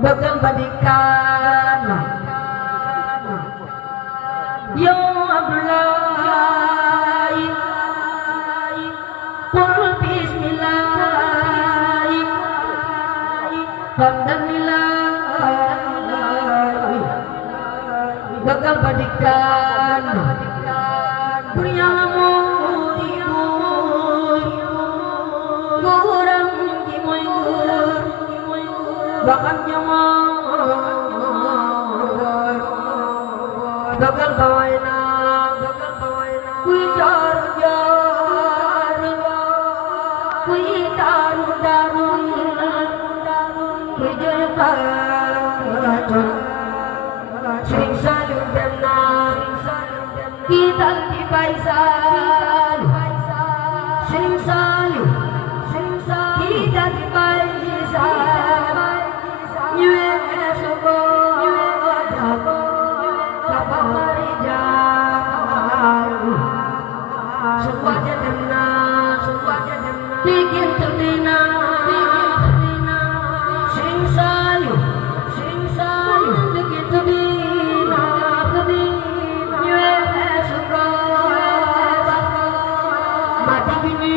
bakal badikan ya Abdullah qul bismillah hamdalillah bakal badikan beriamu ibu kurang gimoy bakal nyawa bakal bawaina kui jar kui darun kui jarkan sing salud demna kita di paisan sing salud kita di paisan bikin terbina sing sayu bikin terbina suka mati bini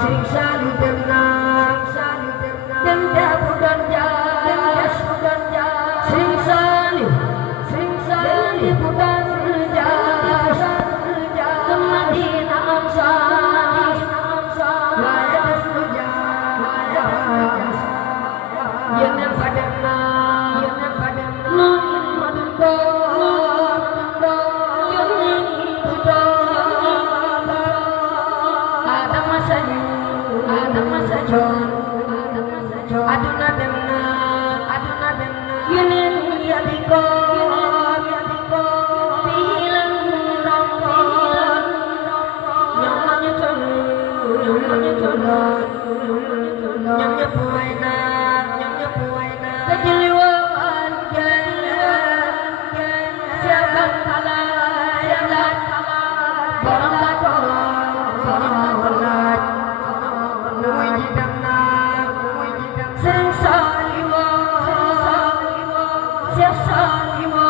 sing sayu demna dan dapu dan jas sing sayu bukan jas kemadina amsa layak sujas yang padana nuin madundo yang budo ada masa aduna demna yunin yadiko bilang rompon nyamanya colon nyamnya puaina kejeliwan siapkan palai barang balat nuwi damna sering saliwa siap saliwa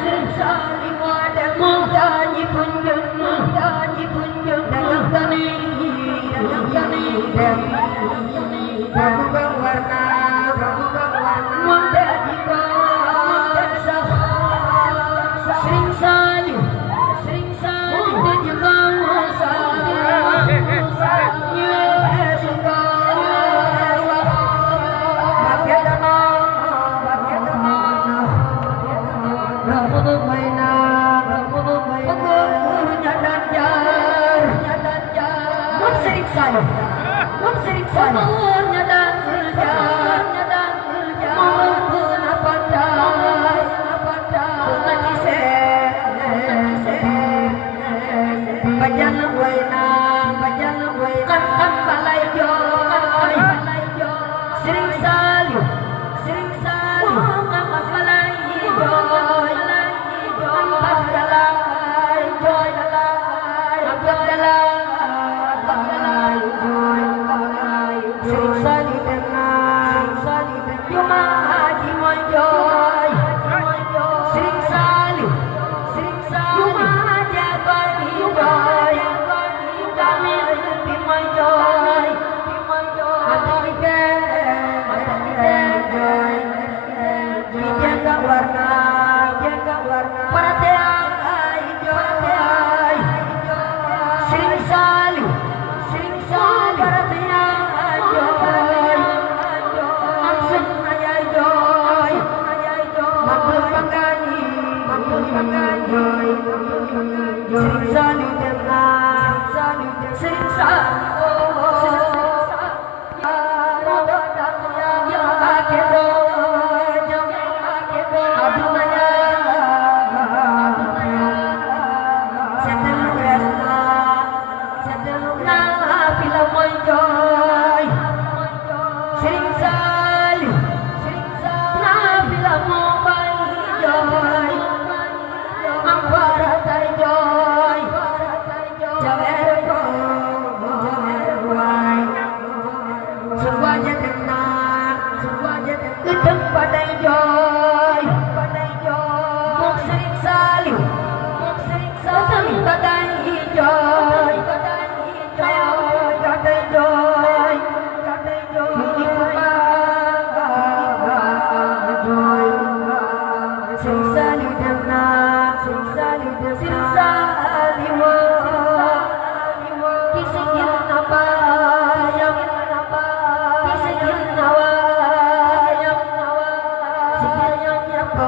sering saliwadam mengganyi punjung dalam tani berubah warna menjadi bangsa sering sali menjadi bangsa umurnya dan kerja maupun apa pandai pernah kisah bajan waina kan balai joy sering salih kan balai joy ampas dalai joy ampas dalai sering salih tenang cuma haji mojoy sering salih cuma jaga joy kami lebih mojoy hati joy dijaga warna perhatian joy sering salih perhatian joy itam ba day jooy moom Sëriñ Saaliw itam ba day jooy ba day jooy mu ngi ko baaga jooy Sëriñ Saaliw dem na Sëriñ Saaliw ki sigil na baayam ki sigil na waayam sigil ñoom ñëpp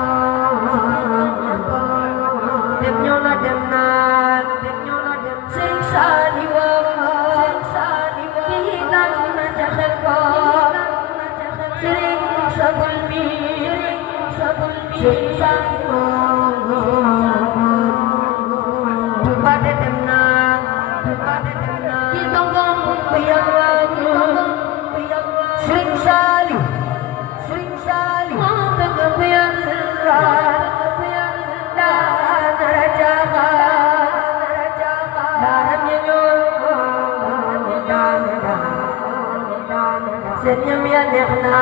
dem ñoo na dem naan Sëriñ Saaliw ki naan na jaxel ko Sëriñ Sabul mi Sëriñ Saaliw Tuuba de dem naan ki tongom bu yalwaanu Sëriñ Saaliw moo bëgg bu yalwaan daana rajaxa daana ñeñoo daana seen ñam ya neex na